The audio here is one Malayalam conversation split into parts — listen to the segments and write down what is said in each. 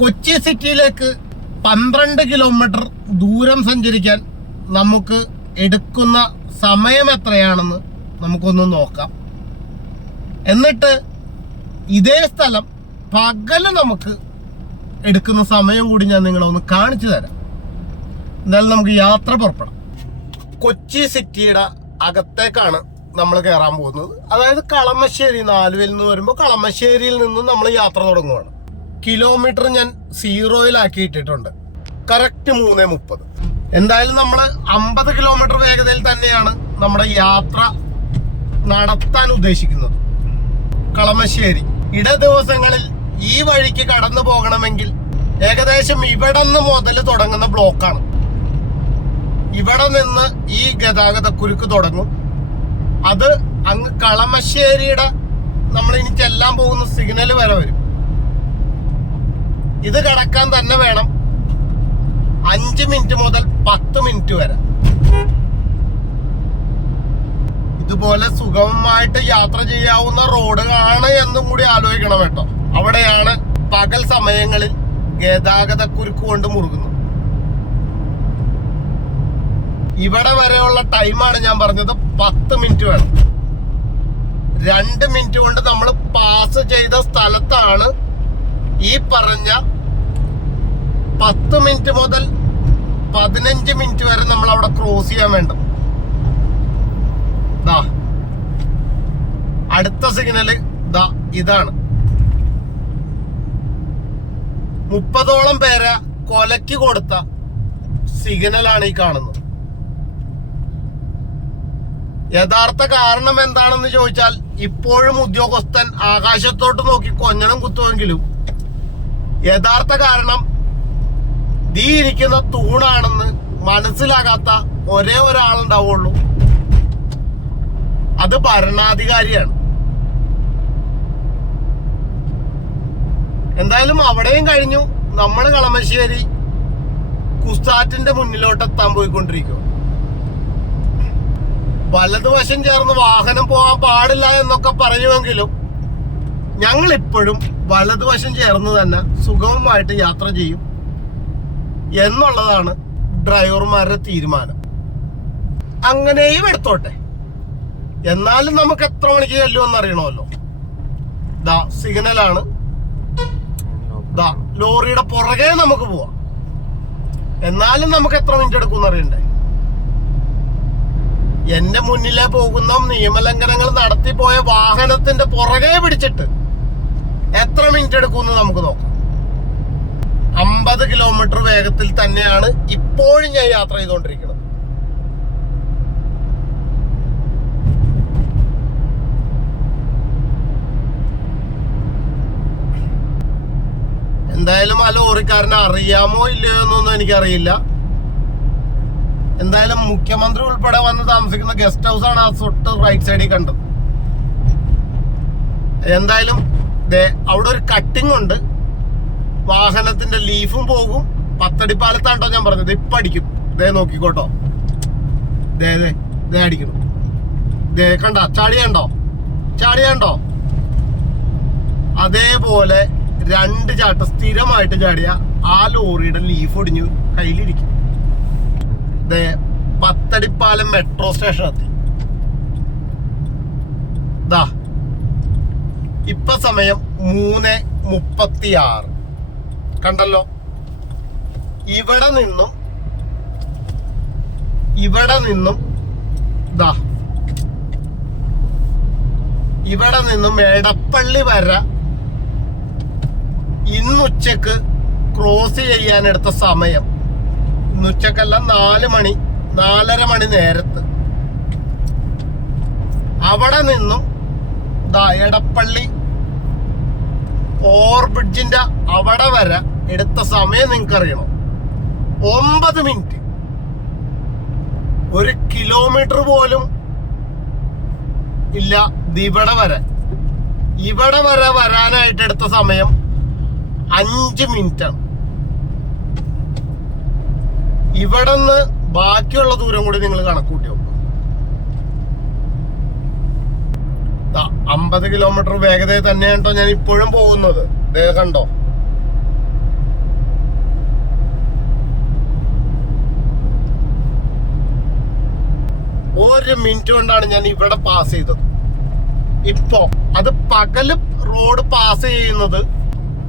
കൊച്ചി സിറ്റിയിലേക്ക് 12 കിലോമീറ്റർ ദൂരം സഞ്ചരിക്കാൻ നമുക്ക് എടുക്കുന്ന സമയം എത്രയാണെന്ന് നമുക്കൊന്ന് നോക്കാം. എന്നിട്ട് ഇതേ സ്ഥലം പകല് നമുക്ക് എടുക്കുന്ന സമയം കൂടി ഞാൻ നിങ്ങളെ ഒന്ന് കാണിച്ചു തരാം. എന്തായാലും നമുക്ക് യാത്ര പുറപ്പെടാം. കൊച്ചി സിറ്റിയുടെ അകത്തേക്കാണ് നമ്മൾ കയറാൻ പോകുന്നത്. അതായത് കളമശ്ശേരി, ആലുവയിൽ നിന്ന് വരുമ്പോൾ കളമശ്ശേരിയിൽ നിന്ന് നമ്മൾ യാത്ര തുടങ്ങുകയാണ്. കിലോമീറ്റർ ഞാൻ 0-ലാക്കി ഇട്ടിട്ടുണ്ട്. കറക്റ്റ് 3:30. എന്തായാലും നമ്മൾ 50 കിലോമീറ്റർ വേഗതയിൽ തന്നെയാണ് നമ്മുടെ യാത്ര നടത്താൻ ഉദ്ദേശിക്കുന്നത്. കളമശ്ശേരി ഇട ദിവസങ്ങളിൽ ഈ വഴിക്ക് കടന്നു പോകണമെങ്കിൽ ഏകദേശം ഇവിടെ നിന്ന് മുതൽ തുടങ്ങുന്ന ബ്ലോക്കാണ്. ഇവിടെ നിന്ന് ഈ ഗതാഗതക്കുരുക്ക് തുടങ്ങും. അത് അങ്ങ് കളമശ്ശേരിയുടെ നമ്മൾ ഇനി ചെല്ലാൻ പോകുന്ന സിഗ്നൽ വരെ വരും. ഇത് കടക്കാൻ തന്നെ വേണം 5 മിനിറ്റ് മുതൽ 10 മിനിറ്റ് വരെ. ഇതുപോലെ സുഗമമായിട്ട് യാത്ര ചെയ്യാവുന്ന റോഡുകളാണ് എന്നും കൂടി ആലോചിക്കണം കേട്ടോ. അവിടെയാണ് പകൽ സമയങ്ങളിൽ ഗതാഗതക്കുരുക്ക് കൊണ്ട് മുറുകുന്നത്. ഇവിടെ വരെയുള്ള ടൈമാണ് ഞാൻ പറഞ്ഞത് 10 മിനിറ്റ് വേണം. 2 മിനിറ്റ് കൊണ്ട് നമ്മൾ പാസ് ചെയ്ത സ്ഥലത്താണ് ഈ പറഞ്ഞ 10 മിനിറ്റ് മുതൽ 15 മിനിറ്റ് വരെ നമ്മൾ അവിടെ ക്രോസ് ചെയ്യാൻ വേണം. അടുത്ത സിഗ്നല് ഇതാണ്. 30ഓളം പേരെ കൊലക്ക് കൊടുത്ത സിഗ്നലാണ് ഈ കാണുന്നത്. യഥാർത്ഥ കാരണം എന്താണെന്ന് ചോദിച്ചാൽ ഇപ്പോഴും ഉദ്യോഗസ്ഥൻ ആകാശത്തോട്ട് നോക്കി കൊഞ്ഞണം കുത്തുമെങ്കിലും യഥാർത്ഥ കാരണം ഈ ഇരിക്കുന്ന തൂണാണെന്ന് മനസ്സിലാകാത്ത ഒരേ ഒരാളുണ്ടാവുള്ളൂ. അത് ഭരണാധികാരിയാണ്. എന്തായാലും അവിടെയും കഴിഞ്ഞു. നമ്മൾ കളമശ്ശേരി കുസ്താറ്റിന്റെ മുന്നിലോട്ട് എത്താൻ പോയിക്കൊണ്ടിരിക്കും. വലതുവശം ചേർന്ന് വാഹനം പോകാൻ പാടില്ല എന്നൊക്കെ പറയുമെങ്കിലും ഞങ്ങൾ ഇപ്പോഴും വലതുവശം ചേർന്ന് തന്നെ സുഗമമായിട്ട് യാത്ര ചെയ്യും എന്നുള്ളതാണ് ഡ്രൈവർമാരുടെ തീരുമാനം. അങ്ങനെയും എടുത്തോട്ടെ. എന്നാലും നമുക്ക് എത്ര മണിക്ക് ചെല്ലുമെന്ന് അറിയണമല്ലോ. സിഗ്നലാണ്. ലോറിയുടെ പുറകെ നമുക്ക് പോവാം. എന്നാലും നമുക്ക് എത്ര മിനിറ്റ് എടുക്കും അറിയണ്ടേ. എന്റെ മുന്നിലെ പോകുന്ന നിയമലംഘനങ്ങൾ നടത്തിപ്പോയ വാഹനത്തിന്റെ പുറകെ പിടിച്ചിട്ട് എത്ര മിനിറ്റ് എടുക്കുമെന്ന് നമുക്ക് നോക്കാം. 50 കിലോമീറ്റർ വേഗത്തിൽ തന്നെയാണ് ഇപ്പോഴും ഞാൻ യാത്ര ചെയ്തുകൊണ്ടിരിക്കുന്നത്. എന്തായാലും ആ ലോറിക്കാരനെ അറിയാമോ ഇല്ലയോ എന്നൊന്നും എനിക്കറിയില്ല. എന്തായാലും മുഖ്യമന്ത്രി ഉൾപ്പെടെ വന്ന് താമസിക്കുന്ന ഗസ്റ്റ് ഹൗസ് ആണ് ആ തൊട്ട് റൈറ്റ് സൈഡിൽ കണ്ടത്. എന്തായാലും അവിടെ ഒരു കട്ടിങ് ഉണ്ട്. വാഹനത്തിന്റെ ലീഫും പോകും. പത്തടിപ്പാലത്താണ്ടോ ഞാൻ പറഞ്ഞത്. ഇപ്പൊ അടിക്കും. നോക്കിക്കോട്ടോ. അടിക്കണം. കണ്ട ചാടിയാണ്ടോ അതേപോലെ 2 ചാട്ടം സ്ഥിരമായിട്ട് ചാടിയ ആ ലോറിയുടെ ലീഫ് ഒടിഞ്ഞു കയ്യിലിരിക്കും. പത്തടിപ്പാലം മെട്രോ സ്റ്റേഷൻ എത്തി. ഇപ്പൊ സമയം 3:36. കണ്ടല്ലോ. ഇവിടെ നിന്നും എടപ്പള്ളി വരെ ഇന്നുച്ചക്ക് ക്രോസ് ചെയ്യാനെടുത്ത സമയം, ഇന്നുച്ചക്കല്ല 4:30 മണി നേരത്ത്. അവിടെ നിന്നും എടപ്പള്ളി ഓവർബ്രിഡ്ജിന്റെ അവിടെ വരെ എടുത്ത സമയം നിങ്ങൾക്ക് അറിയണം. 9 മിനിറ്റ്. 1 കിലോമീറ്റർ പോലും ഇല്ല. ഇവിടെ വരെ വരാനായിട്ട് എടുത്ത സമയം 5 മിനിറ്റാണ്. ഇവിടെ നിന്ന് ബാക്കിയുള്ള ദൂരം കൂടി നിങ്ങൾ കണക്കൂട്ടി നോക്കും. 50 കിലോമീറ്റർ വേഗതയിൽ തന്നെയാണ് കേട്ടോ ഞാൻ ഇപ്പോഴും പോകുന്നത്. കണ്ടോ, മിനിറ്റ് കൊണ്ടാണ് ഞാൻ ഇവിടെ പാസ് ചെയ്തത്. ഇപ്പോ അത് പകല് റോഡ് പാസ് ചെയ്യുന്നത്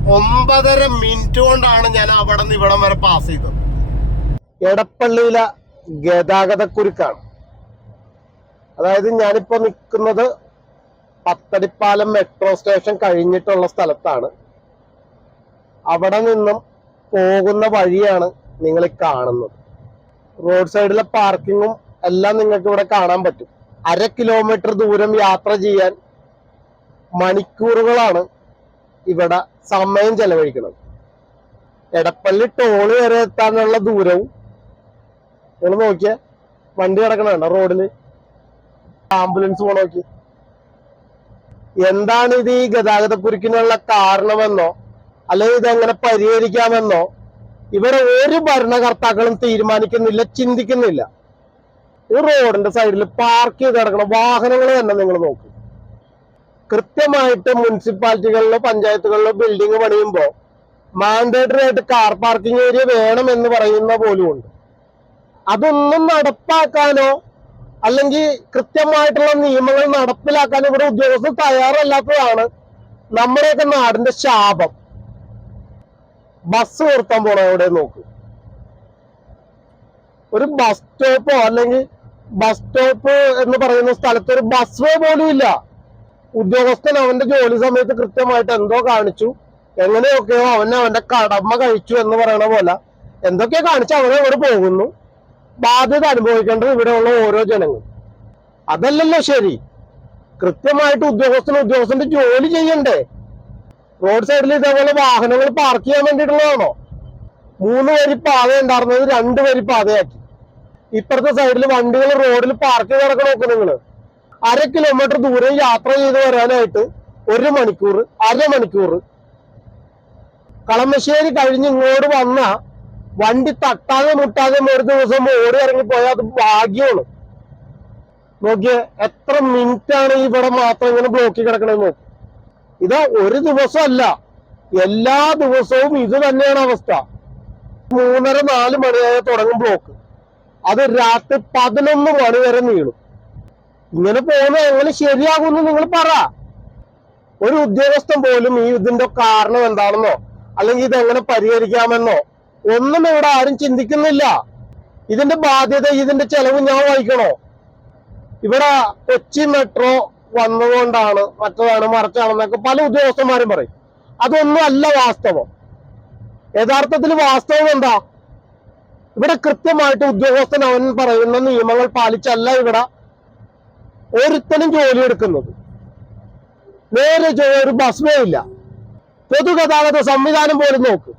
9.5 മിനിറ്റ് കൊണ്ടാണ് ഞാൻ അവിടെ നിന്ന് ഇവിടം വരെ പാസ് ചെയ്തത്. എടപ്പള്ളിയിലെ ഗതാഗതക്കുരുക്കാണ്. അതായത് ഞാനിപ്പോ നിൽക്കുന്നത് പത്തടിപ്പാലം മെട്രോ സ്റ്റേഷൻ കഴിഞ്ഞിട്ടുള്ള സ്ഥലത്താണ്. അവിടെ നിന്നും പോകുന്ന വഴിയാണ് നിങ്ങൾ കാണുന്നത്. റോഡ് സൈഡിലെ പാർക്കിങ്ങും എല്ലാം നിങ്ങൾക്ക് ഇവിടെ കാണാൻ പറ്റും. 1/2 കിലോമീറ്റർ ദൂരം യാത്ര ചെയ്യാൻ മണിക്കൂറുകളാണ് ഇവിടെ സമയം ചെലവഴിക്കുന്നത്. എടപ്പള്ളി ടോള് വരെ എത്താനുള്ള ദൂരവും നിങ്ങൾ നോക്കിയ വണ്ടി കിടക്കണുണ്ടോ റോഡില്, ആംബുലൻസ് പോണ നോക്കി. എന്താണ് ഇത് ഈ ഗതാഗതക്കുരുക്കിനുള്ള കാരണമെന്നോ അല്ലെങ്കിൽ ഇതെങ്ങനെ പരിഹരിക്കാമെന്നോ ഇവിടെ ഒരു ഭരണകർത്താക്കളും തീരുമാനിക്കുന്നില്ല, ചിന്തിക്കുന്നില്ല. ഈ റോഡിന്റെ സൈഡിൽ പാർക്ക് ചെയ്ത് കിടക്കുന്ന വാഹനങ്ങൾ തന്നെ നിങ്ങൾ നോക്കും. കൃത്യമായിട്ട് മുനിസിപ്പാലിറ്റികളിലോ പഞ്ചായത്തുകളിലോ ബിൽഡിംഗ് പണിയുമ്പോൾ മാൻഡേറ്ററി ആയിട്ട് കാർ പാർക്കിംഗ് ഏരിയ വേണമെന്ന് പറയുന്ന പോലും ഉണ്ട്. അതൊന്നും നടപ്പാക്കാനോ അല്ലെങ്കിൽ കൃത്യമായിട്ടുള്ള നിയമങ്ങൾ നടപ്പിലാക്കാൻ ഇവിടെ ഉദ്യോഗസ്ഥർ തയ്യാറല്ലാത്തതാണ് നമ്മുടെയൊക്കെ നാടിന്റെ ശാപം. ബസ് നിർത്താൻ പോണ എവിടെ നോക്ക്. ഒരു ബസ് സ്റ്റോപ്പോ അല്ലെങ്കിൽ ബസ് സ്റ്റോപ്പ് എന്ന് പറയുന്ന സ്ഥലത്ത് ഒരു ബസ് വേ പോലും ഇല്ല. ഉദ്യോഗസ്ഥൻ അവന്റെ ജോലി സമയത്ത് കൃത്യമായിട്ട് എന്തോ കാണിച്ചു, എങ്ങനെയൊക്കെയോ അവന്റെ കടമ കഴിച്ചു എന്ന് പറയണ പോലെ എന്തൊക്കെയോ കാണിച്ച് അവരവിടെ പോകുന്നു. ബാധ്യത അനുഭവിക്കേണ്ടത് ഇവിടെയുള്ള ഓരോ ജനങ്ങളും. അതല്ലല്ലോ ശരി. കൃത്യമായിട്ട് ഉദ്യോഗസ്ഥന്റെ ജോലി ചെയ്യണ്ടേ? റോഡ് സൈഡിൽ ഇതേപോലെ വാഹനങ്ങൾ പാർക്ക് ചെയ്യാൻ വേണ്ടിയിട്ടുള്ളതാണോ? 3 വരി പാത ഉണ്ടായിരുന്നത് 2 വരി പാതയാക്കി. ഇപ്പുറത്തെ സൈഡിൽ വണ്ടികൾ റോഡിൽ പാർക്ക് ചെയ്ത് കിടക്കണം. നോക്ക് നിങ്ങള്. 1/2 കിലോമീറ്റർ ദൂരം യാത്ര ചെയ്ത് വരാനായിട്ട് 1 മണിക്കൂർ, അരമണിക്കൂർ. കളമശ്ശേരി കഴിഞ്ഞ് ഇങ്ങോട്ട് വന്ന വണ്ടി തട്ടാതെ മുട്ടാതെ ഒരു ദിവസം ഓടി ഇറങ്ങിപ്പോയാൽ അത് ഭാഗ്യമാണ്. നോക്കിയേ എത്ര മിനിറ്റാണ് ഇവിടെ മാത്രം ഇങ്ങനെ ബ്ലോക്കിൽ കിടക്കണമെന്ന് നോക്കി. ഇത് ഒരു ദിവസമല്ല, എല്ലാ ദിവസവും ഇത് തന്നെയാണ് അവസ്ഥ. 3:30-4 മണിയായ തുടങ്ങും ബ്ലോക്ക്. അത് രാത്രി 11 മണി വരെ നീളും. ഇങ്ങനെ പോകുന്നത് എങ്ങനെ ശരിയാകുമെന്ന് നിങ്ങൾ പറ. ഒരു ഉദ്യോഗസ്ഥൻ പോലും ഇതിന്റെ കാരണം എന്താണെന്നോ അല്ലെങ്കിൽ ഇതെങ്ങനെ പരിഹരിക്കാമെന്നോ ഒന്നും ഇവിടെ ആരും ചിന്തിക്കുന്നില്ല. ഇതിന്റെ ബാധ്യത, ഇതിന്റെ ചെലവ് ഞാൻ വഹിക്കണോ? ഇവിടെ കൊച്ചി മെട്രോ വന്നതുകൊണ്ടാണ് മറ്റതാണ് മറിച്ചാണെന്നൊക്കെ പല ഉദ്യോഗസ്ഥന്മാരും പറയും. അതൊന്നും അല്ല വാസ്തവം. യഥാർത്ഥത്തിൽ വാസ്തവം എന്താ? ഇവിടെ കൃത്യമായിട്ട് ഉദ്യോഗസ്ഥൻ അവൻ പറയുന്ന നിയമങ്ങൾ പാലിച്ചല്ല ഇവിടെ ഒരുത്തനും ജോലി എടുക്കുന്നത്. നേരെ ഒരു ബസ് വേ ഇല്ല. പൊതുഗതാഗത സംവിധാനം പോലും നോക്ക്.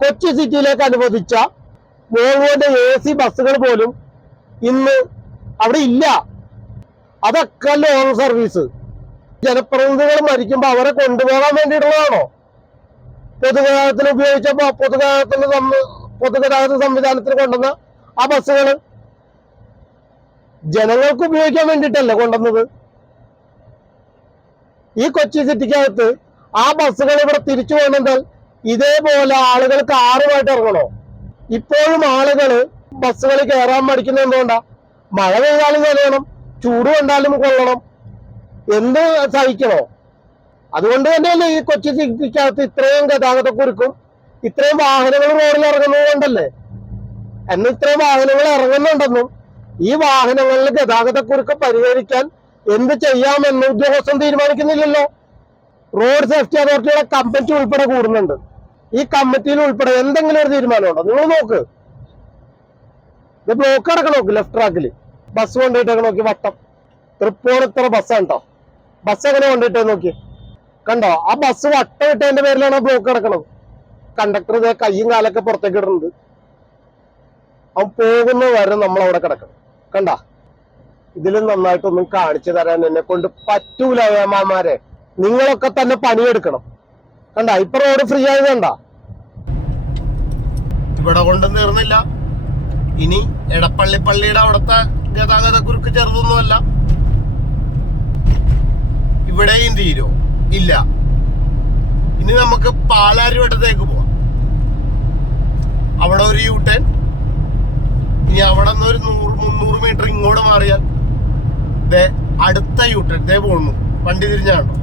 കൊച്ചി സിറ്റിയിലേക്ക് അനുവദിച്ച വോൾവോന്റെ AC ബസ്സുകൾ പോലും ഇന്ന് അവിടെ ഇല്ല. അതൊക്കെ ലോങ് സർവീസ്. ജനപ്രതിനിധികൾ മരിക്കുമ്പോൾ അവരെ കൊണ്ടുപോകാൻ വേണ്ടിയിട്ടുള്ളതാണോ പൊതുഗതാഗതത്തിന് ഉപയോഗിച്ചപ്പോ പൊതുഗതാഗത സംവിധാനത്തിന് കൊണ്ടുവന്ന ആ ബസ്സുകൾ ജനങ്ങൾക്ക് ഉപയോഗിക്കാൻ വേണ്ടിയിട്ടല്ല കൊണ്ടുവന്നത്. ഈ കൊച്ചി സിറ്റിക്കകത്ത് ആ ബസ്സുകൾ ഇവിടെ തിരിച്ചു പോകുന്നുണ്ടാൽ ഇതേപോലെ ആളുകൾ കാറുമായിട്ട് ഇറങ്ങണോ? ഇപ്പോഴും ആളുകൾ ബസ്സുകളിൽ കയറാൻ മടിക്കുന്നത് എന്തുകൊണ്ടാ? മഴ പെയ്താലും നനയണം, ചൂട് കൊണ്ടാലും കൊള്ളണം, എന്ത് സഹിക്കണോ? അതുകൊണ്ട് തന്നെയല്ലേ ഈ കൊച്ചി സിറ്റിക്കകത്ത് ഇത്രയും ഗതാഗതക്കുരുക്കും ഇത്രയും വാഹനങ്ങൾ റോഡിൽ ഇറങ്ങുന്നത് കൊണ്ടല്ലേ. എന്ന് ഇത്രയും വാഹനങ്ങൾ ഇറങ്ങുന്നുണ്ടെന്നും ഈ വാഹനങ്ങളിൽ ഗതാഗതക്കുരുക്ക് പരിഹരിക്കാൻ എന്ത് ചെയ്യാമെന്ന് ഉദ്യോഗസ്ഥൻ തീരുമാനിക്കുന്നില്ലല്ലോ. റോഡ് സേഫ്റ്റി അതോറിറ്റിയുടെ കമ്മിറ്റി ഉൾപ്പെടെ കൂടുന്നുണ്ട്. ഈ കമ്മിറ്റിയിൽ ഉൾപ്പെടെ എന്തെങ്കിലും ഒരു തീരുമാനമുണ്ടോ? നിങ്ങൾ നോക്ക്. ഇത് ബ്ലോക്ക് കിടക്കണം നോക്ക്. ലെഫ്റ്റ് ട്രാക്കിൽ ബസ് കൊണ്ടുപോയിട്ടൊക്കെ നോക്കി. വട്ടം തൃപ്പൂണിത്തറ ബസ്സാണ് കേട്ടോ. ബസ് എങ്ങനെ കൊണ്ടുപോയിട്ടേ നോക്കി. കണ്ടോ? ആ ബസ് വട്ടം ഇട്ടതിന്റെ പേരിലാണ് ബ്ലോക്ക് കിടക്കണത്. കണ്ടക്ടർ ഇതേ കയ്യും കാലൊക്കെ പുറത്തേക്ക് ഇടുന്നുണ്ട്. അവൻ പോകുന്ന വരെ നമ്മൾ അവിടെ കിടക്കണം. കണ്ട, ഇതിലും നന്നായിട്ടൊന്നും കാണിച്ചു തരാൻ എന്നെ കൊണ്ട് പറ്റൂല ഏമാമാരെ. നിങ്ങളൊക്കെ തന്നെ പണിയെടുക്കണം. കണ്ട, ഇപ്പൊ റോഡ് ഫ്രീ ആയത് കണ്ട. ഇവിടെ കൊണ്ട് തീർന്നില്ല. ഇനി എടപ്പള്ളിപ്പള്ളിയുടെ അവിടുത്തെ ഗതാഗതക്കുരുക്ക് ചെറുതൊന്നുമല്ല. ഇവിടെയും തീരോ? ഇല്ല. ഇനി നമുക്ക് പാലാരിവട്ടത്തേക്ക് പോവാം. അവിടെ ഒരു യു ടേൺ. ഇനി അവിടെ നിന്ന് ഒരു 100-300 മീറ്റർ ഇങ്ങോട്ട് മാറിയാൽ ദേ അടുത്ത യൂട്ടേൺ ദേ പോണു. വണ്ടി തിരിഞ്ഞാണ്ടോ,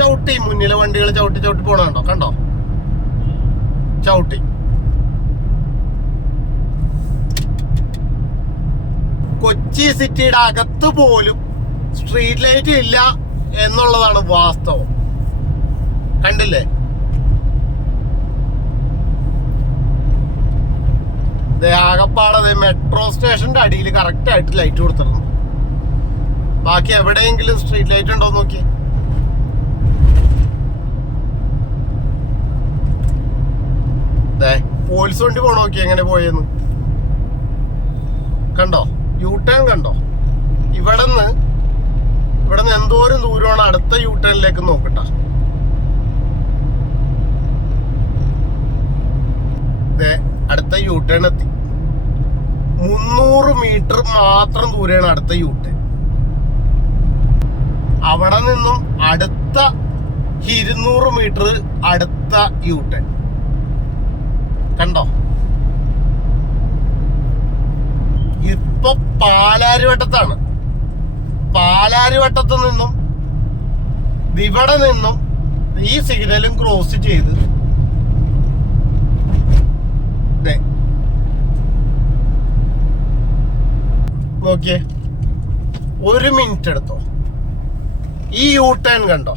ചവിട്ടി മുന്നിലെ വണ്ടികൾ ചവിട്ടി ചവിട്ടി പോണുണ്ടോ, കണ്ടോ? ചവിട്ടി. കൊച്ചി സിറ്റിയുടെ അകത്ത് പോലും സ്ട്രീറ്റ് ലൈറ്റ് ഇല്ല എന്നുള്ളതാണ് വാസ്തവം. കണ്ടില്ലേ? ആകപ്പാടെ മെട്രോ സ്റ്റേഷന്റെ അടിയിൽ കറക്റ്റ് ആയിട്ട് ലൈറ്റ് കൊടുത്തിരുന്നു. ബാക്കി എവിടെയെങ്കിലും സ്ട്രീറ്റ് ലൈറ്റ് ഉണ്ടോ നോക്കി. പോലീസ് വണ്ടി പോണ നോക്കി എങ്ങനെ പോയെന്ന് കണ്ടോ? യൂട്ടേൺ കണ്ടോ? ഇവിടുന്ന് എന്തോരം ദൂരമാണ് അടുത്ത യൂട്ടേണിലേക്ക് നോക്കട്ട. അടുത്ത യൂട്ടേൺ എത്തി. 300 മീറ്റർ മാത്രം ദൂരെയാണ് അടുത്ത യൂട്ടേൺ. അവിടെ നിന്നും അടുത്ത 200 മീറ്റർ അടുത്ത യൂട്ടേൺ. കണ്ടോ? ഇപ്പൊ പാലാരിവട്ടത്താണ്. പാലാരിവട്ടത്ത് നിന്നും ഇവിടെ നിന്നും ഈ സിഗ്നലും ക്രോസ് ചെയ്ത് നോക്കിയേ, 1 മിനിറ്റ് എടുത്തോ. ഈ യൂട്ടേൺ കണ്ടോ?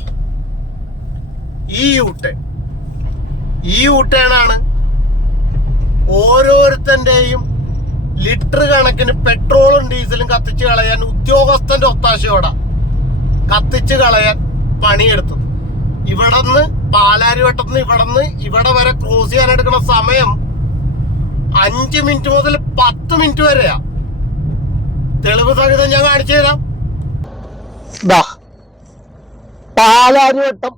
ഈ യൂട്ടേൺ ആണ് ഓരോരുത്തന്റെയും ലിറ്റർ കണക്കിന് പെട്രോളും ഡീസലും കത്തിച്ച് കളയാൻ ഉദ്യോഗസ്ഥന്റെ ഒത്താശയോടെ കത്തിച്ച് കളയാൻ പണിയെടുത്തത്. ഇവിടുന്ന് പാലാരിവട്ടത്തുനിന്ന് ഇവിടെ വരെ ക്രോസ് ചെയ്യാൻ എടുക്കുന്ന സമയം 5 മിനിറ്റ് മുതൽ 10 മിനിറ്റ് വരെയാ. തെളിവ് സഹിതം ഞാൻ കാണിച്ചു തരാം. പാലാരിവട്ടം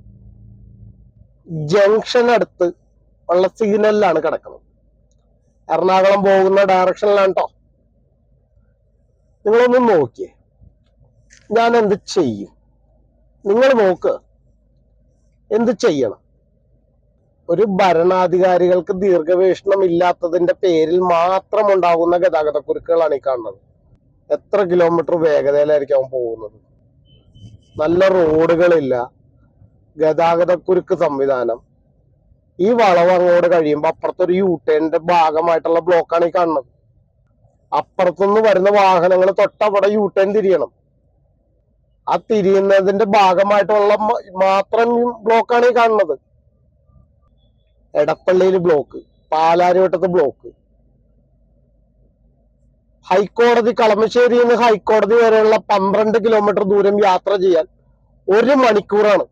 ജംഗ്ഷൻ അടുത്ത് ഉള്ള സിഗ്നലിലാണ് കിടക്കുന്നത്. എറണാകുളം പോകുന്ന ഡയറക്ഷനിലാണ് കേട്ടോ. നിങ്ങളൊന്ന് നോക്കിയേ, ഞാൻ എന്ത് ചെയ്യും? നിങ്ങൾ നോക്ക്, എന്ത് ചെയ്യണം? ഒരു ഭരണാധികാരികൾക്ക് ദീർഘവീക്ഷണം ഇല്ലാത്തതിന്റെ പേരിൽ മാത്രം ഉണ്ടാകുന്ന ഗതാഗതക്കുരുക്കുകളാണ് ഈ കാണുന്നത്. എത്ര കിലോമീറ്റർ വേഗതയിലായിരിക്കും അവൻ പോകുന്നത്? നല്ല റോഡുകളില്ല, ഗതാഗതക്കുരുക്ക് സംവിധാനം. ഈ വളവ് അങ്ങോട്ട് കഴിയുമ്പോൾ അപ്പുറത്തൊരു യൂട്ടേണിന്റെ ഭാഗമായിട്ടുള്ള ബ്ലോക്കാണ് ഈ കാണുന്നത്. അപ്പുറത്തുനിന്ന് വരുന്ന വാഹനങ്ങൾ തൊട്ടവിടെ യൂട്ടേൺ തിരിയണം. ആ തിരിയുന്നതിന്റെ ഭാഗമായിട്ടുള്ള മാത്രം ബ്ലോക്കാണ് ഈ കാണുന്നത്. എടപ്പള്ളിയിൽ ബ്ലോക്ക്, പാലാരിവട്ടത്ത് ബ്ലോക്ക്. ഹൈക്കോടതി, കളമശ്ശേരിയിൽ നിന്ന് ഹൈക്കോടതി വരെയുള്ള 12 കിലോമീറ്റർ ദൂരം യാത്ര ചെയ്യാൻ 1 മണിക്കൂറാണ്.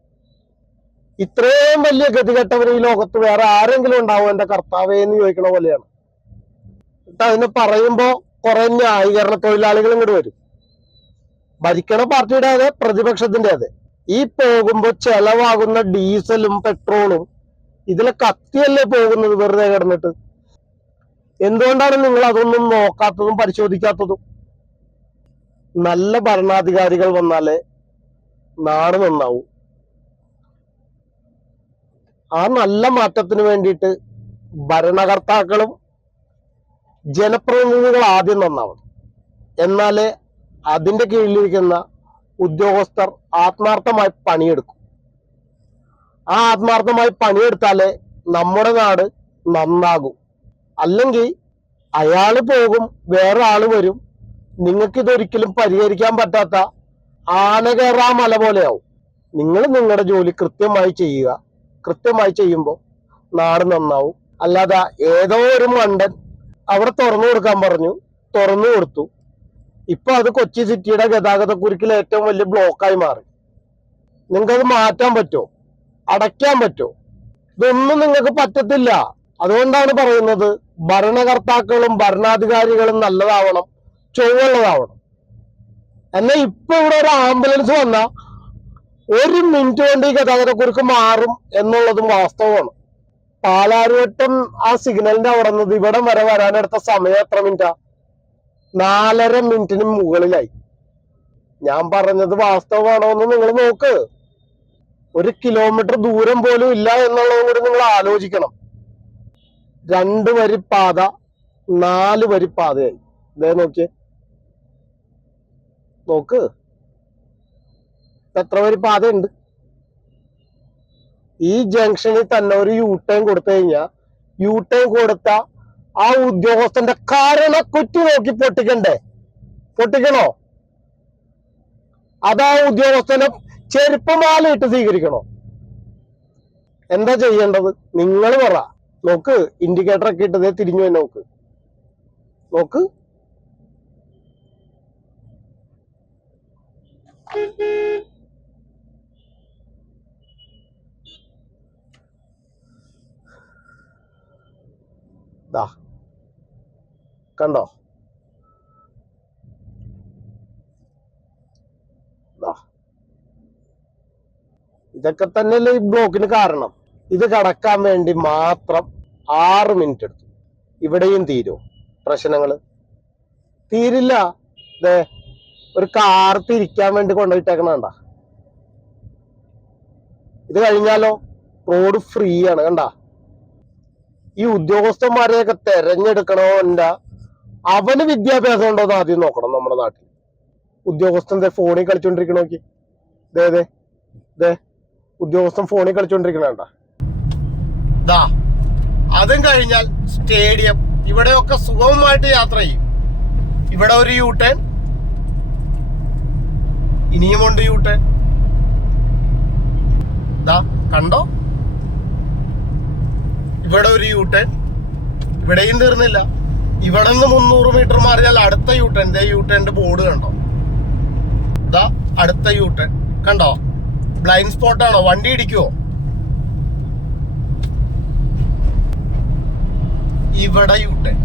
ഇത്രയും വലിയ ഗതികെട്ടവർ ഈ ലോകത്ത് വേറെ ആരെങ്കിലും ഉണ്ടാവും എന്റെ കർത്താവേ എന്ന് ചോദിക്കണ പോലെയാണ്. എന്നിട്ട് അതിന് പറയുമ്പോ കുറെ ന്യായീകരണ തൊഴിലാളികൾ ഇങ്ങോട്ട് വരും. ഭരിക്കണ പാർട്ടിയുടെ അതെ, പ്രതിപക്ഷത്തിന്റെ അതെ. ഈ പോകുമ്പോ ചെലവാകുന്ന ഡീസലും പെട്രോളും ഇതിലെ കത്തിയല്ലേ പോകുന്നത് വെറുതെ കിടന്നിട്ട്? എന്തുകൊണ്ടാണ് നിങ്ങൾ അതൊന്നും നോക്കാത്തതും പരിശോധിക്കാത്തതും? നല്ല ഭരണാധികാരികൾ വന്നാലേ നാട് നന്നാവും. ആ നല്ല മാറ്റത്തിന് വേണ്ടിയിട്ട് ഭരണകർത്താക്കളും ജനപ്രതിനിധികൾ ആദ്യം നന്നാവണം. എന്നാലേ അതിന്റെ കീഴിലിരിക്കുന്ന ഉദ്യോഗസ്ഥർ ആത്മാർത്ഥമായി പണിയെടുക്കും. ആ ആത്മാർത്ഥമായി പണിയെടുത്താലേ നമ്മുടെ നാട് നന്നാകും. അല്ലെങ്കിൽ അയാള് പോകും, വേറെ ആള് വരും. നിങ്ങൾക്കിതൊരിക്കലും പരിഹരിക്കാൻ പറ്റാത്ത ആന കയറാ മല പോലെയാവും. നിങ്ങൾ നിങ്ങളുടെ ജോലി കൃത്യമായി ചെയ്യുക. കൃത്യമായി ചെയ്യുമ്പോൾ നാട് നന്നാവും. അല്ലാതെ ഏതോ ഒരു മണ്ടൻ അവിടെ തുറന്നു കൊടുക്കാൻ പറഞ്ഞു, തുറന്നു കൊടുത്തു. ഇപ്പൊ അത് കൊച്ചി സിറ്റിയുടെ ഗതാഗതക്കുരുക്കിൽ ഏറ്റവും വലിയ ബ്ലോക്കായി മാറി. നിങ്ങൾക്കത് മാറ്റാൻ പറ്റുമോ? അടയ്ക്കാൻ പറ്റുമോ? ഇതൊന്നും നിങ്ങൾക്ക് പറ്റത്തില്ല. അതുകൊണ്ടാണ് പറയുന്നത്, ഭരണകർത്താക്കളും ഭരണാധികാരികളും നല്ലതാവണം, ചൊവ്വുള്ളതാവണം. എന്നാൽ ഇപ്പൊ ഇവിടെ ഒരു ആംബുലൻസ് വന്നാൽ 1 മിനിറ്റ് കൊണ്ട് ഈ ഗതാഗതക്കുരുക്ക് മാറും എന്നുള്ളതും വാസ്തവമാണ്. പാലാരിവട്ടം ആ സിഗ്നലിന്റെ അവിടെ നിന്ന് ഇവിടം വരെ വരാനെടുത്ത സമയം എത്ര മിനിറ്റാ? 4.5 മിനിറ്റിന് മുകളിലായി. ഞാൻ പറഞ്ഞത് വാസ്തവമാണോ എന്ന് നിങ്ങൾ നോക്ക്. 1 കിലോമീറ്റർ ദൂരം പോലും ഇല്ല എന്നുള്ളതും കൂടി നിങ്ങൾ ആലോചിക്കണം. 2 വരി പാത 4 വരി പാതയായി. ഇതേ നോക്കിയേ, നോക്ക്. എത്ര വരി പാതയുണ്ട്. ഈ ജംഗ്ഷനിൽ തന്നെ ഒരു യൂട്ടേൺ കൊടുത്തു കഴിഞ്ഞാൽ യൂട്ടേൺ കൊടുത്ത ആ ഉദ്യോഗസ്ഥന്റെ കാരണക്കുറ്റി നോക്കി പൊട്ടിക്കണ്ടേ? പൊട്ടിക്കണോ? അതാ ഉദ്യോഗസ്ഥനെ ചെരുപ്പ് മാലയിട്ട് സ്വീകരിക്കണോ? എന്താ ചെയ്യേണ്ടത്? നിങ്ങൾ പറ. നോക്ക്, ഇൻഡിക്കേറ്റർ ഒക്കെ ഇട്ടതേ തിരിഞ്ഞു തന്നെ നോക്ക്. നോക്ക്, ദാ കണ്ടോ? ഇതൊക്കെ തന്നെയല്ലേ ഈ ബ്ലോക്കിന് കാരണം. ഇത് കടക്കാൻ വേണ്ടി മാത്രം 6 മിനിറ്റ് എടുത്തു. ഇവിടെയും തീരുമോ പ്രശ്നങ്ങള്? തീരില്ല. ദേ ഒരു കാർ തിരിക്കാൻ വേണ്ടി കൊണ്ടുപോയിട്ടേക്കണ. ഇത് കഴിഞ്ഞാലോ റോഡ് ഫ്രീ ആണ്. കണ്ട, ഈ ഉദ്യോഗസ്ഥന്മാരെയൊക്കെ തെരഞ്ഞെടുക്കണോല്ല, അവന് വിദ്യാഭ്യാസം ഉണ്ടോന്ന് ആദ്യം നോക്കണം. നമ്മുടെ നാട്ടിൽ ഉദ്യോഗസ്ഥൻ ഫോണിൽ കളിച്ചോണ്ടിരിക്കണ നോക്കി. ദേ ഉദ്യോഗസ്ഥൻ ഫോണിൽ കളിച്ചോണ്ടിരിക്കണ. അതും കഴിഞ്ഞാൽ സ്റ്റേഡിയം. ഇവിടെയൊക്കെ സുഗമമായിട്ട് യാത്ര ചെയ്യും. ഇവിടെ ഒരു യൂട്ടേൺ, ഇനിയുമുണ്ട് യൂട്ടേൺ. കണ്ടോ? ഇവിടെ ഒരു യൂട്ടേൺ. ഇവിടെയും തീർന്നില്ല. ഇവിടെ നിന്ന് 300 മീറ്റർ മാറിയാൽ അടുത്ത യൂട്ടേൺ. യൂട്ടേണിന്റെ ബോർഡ് കണ്ടോ? അടുത്ത യൂട്ടേൺ കണ്ടോ? ബ്ലൈൻഡ് സ്പോട്ടാണോ? വണ്ടി ഇടിക്കുവോ? ഇവിടെ യൂട്ടേൺ.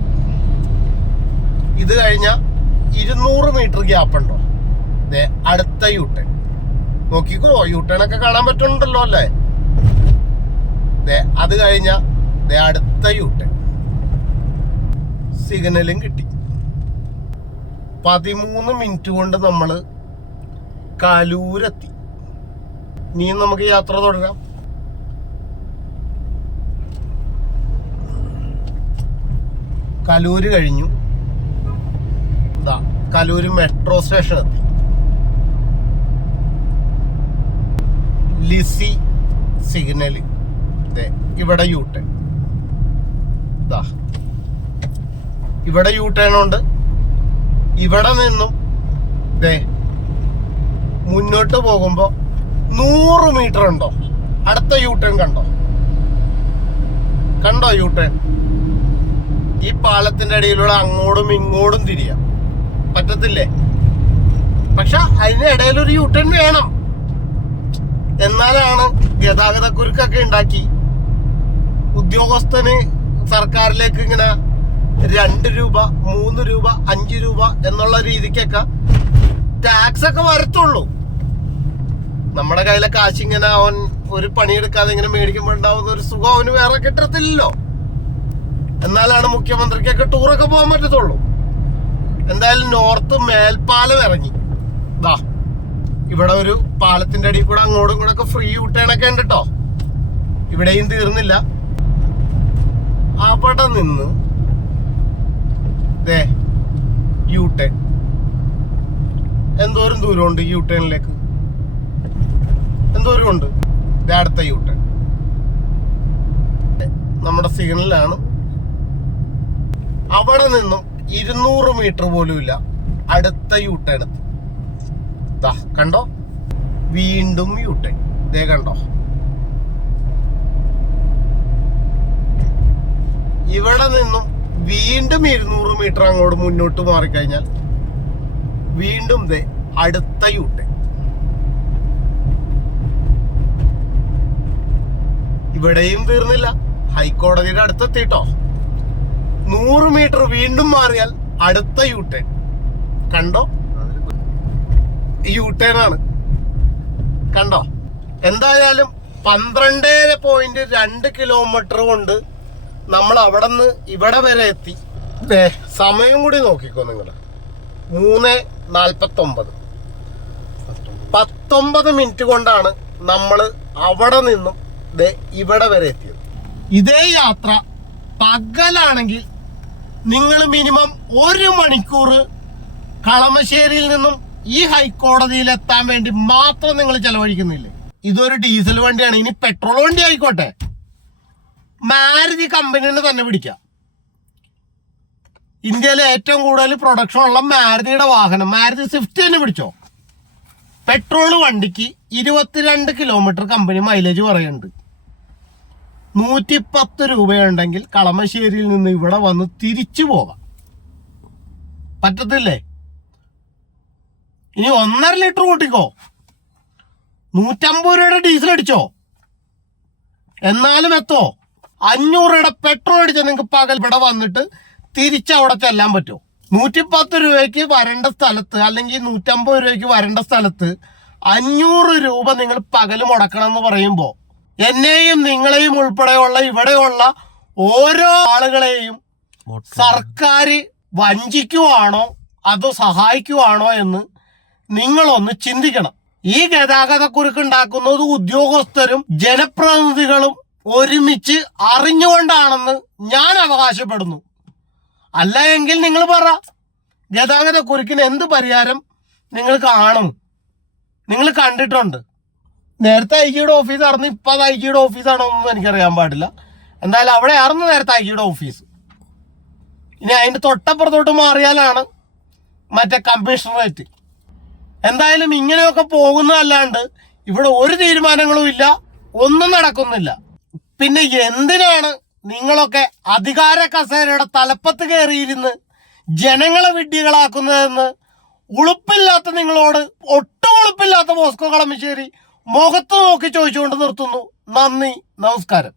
ഇത് കഴിഞ്ഞ 200 മീറ്റർ ഗ്യാപ്പ് ഉണ്ടോ? അടുത്ത യൂട്ടേൺ. നോക്കിക്കോ, യൂട്ടേൺ ഒക്കെ കാണാൻ പറ്റുന്നുണ്ടല്ലോ അല്ലേ? അത് കഴിഞ്ഞ അടുത്ത യൂട്ടേൺ. സിഗ്നലും കിട്ടി. 13 മിനിറ്റ് കൊണ്ട് നമ്മള് കലൂരെത്തി. ഇനിയും നമുക്ക് യാത്ര തുടരാം. കലൂര് കഴിഞ്ഞു. കലൂര് മെട്രോ സ്റ്റേഷൻ എത്തി. ലിസി സിഗ്നല്. ഇവിടെ യൂട്ടേൺ. ഇവിടെ യൂട്ടേൺ ഉണ്ട്. ഇവിടെ നിന്നും മുന്നോട്ട് പോകുമ്പോ 100 മീറ്റർ ഉണ്ടോ? അടുത്ത യൂട്ടേൺ കണ്ടോ യൂട്ടേൺ? ഈ പാലത്തിന്റെ അടിയിലൂടെ അങ്ങോട്ടും ഇങ്ങോട്ടും തിരിയാം. പറ്റത്തില്ലേ? പക്ഷെ അതിന്റെ ഇടയിലൊരു യൂട്ടേൺ വേണം. എന്നാലാണ് ഗതാഗത കുരുക്കൊക്കെ ഉണ്ടാക്കി ഉദ്യോഗസ്ഥന് സർക്കാരിലേക്ക് ഇങ്ങനെ 2 രൂപ 3 രൂപ 5 രൂപ എന്നുള്ള രീതിക്കൊക്കെ ടാക്സ് ഒക്കെ വരത്തുള്ളൂ. നമ്മുടെ കയ്യിലെ കാശ് ഇങ്ങനെ അവൻ ഒരു പണിയെടുക്കാതെ ഇങ്ങനെ മേടിക്കുമ്പോൾ ഉണ്ടാവുന്ന ഒരു സുഖം അവന് വേറെ കിട്ടത്തില്ലല്ലോ. എന്നാലാണ് മുഖ്യമന്ത്രിക്കൊക്കെ ടൂറൊക്കെ പോകാൻ പറ്റത്തുള്ളൂ. എന്തായാലും നോർത്ത് മേൽപ്പാലം ഇറങ്ങി. ഇവിടെ ഒരു പാലത്തിന്റെ അടിയിൽ കൂടെ അങ്ങോട്ടും കൂടെ ഒക്കെ ഫ്രീ യൂട്ടേണൊക്കെ ഉണ്ട് കേട്ടോ. ഇവിടെയും തീർന്നില്ല. അവിടെ നിന്ന് യൂട്ടേൺ. എന്തോരം ദൂരമുണ്ട് യൂട്ടേണിലേക്ക്? എന്തോരം ഉണ്ട്? അടുത്ത യൂട്ടേൺ നമ്മുടെ സിഗ്നലാണ്. അവിടെ നിന്നും 200 മീറ്റർ പോലും ഇല്ല. അടുത്ത യൂട്ടേൺ എത്തി. കണ്ടോ? വീണ്ടും യൂട്ടേൺ. കണ്ടോ? ഇവിടെ നിന്നും വീണ്ടും 200 മീറ്റർ അങ്ങോട്ട് മുന്നോട്ട് മാറിക്കഴിഞ്ഞാൽ വീണ്ടും അടുത്ത യൂട്ടേൺ. ഇവിടെയും തീർന്നില്ല. ഹൈക്കോടതിയുടെ അടുത്തെത്തിട്ടോ. 100 മീറ്റർ വീണ്ടും മാറിയാൽ അടുത്ത യൂട്ടേൺ. കണ്ടോ? യൂട്ടേൺ ആണ്. കണ്ടോ? എന്തായാലും 12.2 കിലോമീറ്റർ കൊണ്ട് നമ്മൾ അവിടെ നിന്ന് ഇവിടെ വരെ എത്തി. സമയം കൂടി നോക്കിക്കോ നിങ്ങൾ. 3:49. 19 മിനിറ്റ് കൊണ്ടാണ് നമ്മൾ അവിടെ നിന്നും ഇവിടെ വരെ എത്തിയത്. ഇതേ യാത്ര പകലാണെങ്കിൽ നിങ്ങൾ മിനിമം 1 മണിക്കൂർ കളമശ്ശേരിയിൽ നിന്നും ഈ ഹൈക്കോടതിയിൽ എത്താൻ വേണ്ടി മാത്രം നിങ്ങൾ ചെലവഴിക്കുന്നില്ലേ? ഇതൊരു ഡീസൽ വണ്ടിയാണ്. ഇനി പെട്രോൾ വണ്ടി ആയിക്കോട്ടെ, മാരുതി കമ്പനിനെ തന്നെ പിടിക്കാം. ഇന്ത്യയിലെ ഏറ്റവും കൂടുതൽ പ്രൊഡക്ഷൻ ഉള്ള മാരുതിയുടെ വാഹനം മാരുതി സ്വിഫ്റ്റ് തന്നെ പിടിച്ചോ. പെട്രോൾ വണ്ടിക്ക് 22 കിലോമീറ്റർ കമ്പനി മൈലേജ് പറയുന്നുണ്ട്. 110 രൂപയുണ്ടെങ്കിൽ കളമശ്ശേരിയിൽ നിന്ന് ഇവിടെ വന്ന് തിരിച്ചു പോകാം. പറ്റത്തില്ലേ? ഇനി 1.5 ലിറ്റർ കൂട്ടിക്കോ, 150 രൂപയുടെ ഡീസൽ അടിച്ചോ, എന്നാലും എത്തോ 500 രൂപയുടെ പെട്രോൾ അടിച്ചാൽ നിങ്ങൾക്ക് പകൽ ഇവിടെ വന്നിട്ട് തിരിച്ചവിടെ ചെല്ലാൻ പറ്റുമോ? 110 രൂപയ്ക്ക് വരേണ്ട സ്ഥലത്ത്, അല്ലെങ്കിൽ 150 രൂപയ്ക്ക് വരേണ്ട സ്ഥലത്ത് 500 രൂപ നിങ്ങൾ പകൽ മുടക്കണം എന്ന് പറയുമ്പോൾ എന്നെയും നിങ്ങളെയും ഉൾപ്പെടെയുള്ള ഇവിടെയുള്ള ഓരോ ആളുകളെയും സർക്കാർ വഞ്ചിക്കുവാണോ അതോ സഹായിക്കുവാണോ എന്ന് നിങ്ങളൊന്ന് ചിന്തിക്കണം. ഈ ഗതാഗതക്കുരുക്ക് ഉണ്ടാക്കുന്നത് ഉദ്യോഗസ്ഥരും ജനപ്രതിനിധികളും ഒരുമിച്ച് അറിഞ്ഞുകൊണ്ടാണെന്ന് ഞാൻ അവകാശപ്പെടുന്നു. അല്ല എങ്കിൽ നിങ്ങൾ പറ, ഗതാഗതക്കുരുക്കിന് എന്ത് പരിഹാരം നിങ്ങൾ കാണും? നിങ്ങൾ കണ്ടിട്ടുണ്ട്. നേരത്തെ ഐജിയുടെ ഓഫീസ് ആയിരുന്നു, ഇപ്പം അത് ഐജിയുടെ ഓഫീസാണോ എന്നൊന്നും എനിക്കറിയാൻ പാടില്ല. എന്തായാലും അവിടെ ആയിരുന്നു നേരത്തെ ഐജിയുടെ ഓഫീസ്. ഇനി അതിൻ്റെ തൊട്ടപ്പുറത്തോട്ട് മാറിയാലാണ് മറ്റേ കമ്മീഷണറേറ്റ്. എന്തായാലും ഇങ്ങനെയൊക്കെ പോകുന്നതല്ലാണ്ട് ഇവിടെ ഒരു തീരുമാനങ്ങളും ഇല്ല, ഒന്നും നടക്കുന്നില്ല. പിന്നെ എന്തിനാണ് നിങ്ങളൊക്കെ അധികാര കസേരയുടെ തലപ്പത്ത് കയറിയിരുന്ന് ജനങ്ങളെ വിഡ്ഢികളാക്കുന്നതെന്ന് ഉളുപ്പില്ലാത്ത നിങ്ങളോട്, ഒട്ടും ഉളുപ്പില്ലാത്ത ബോസ്കോ കളമശ്ശേരി മുഖത്ത് നോക്കി ചോദിച്ചുകൊണ്ട് നിർത്തുന്നു. നന്ദി, നമസ്കാരം.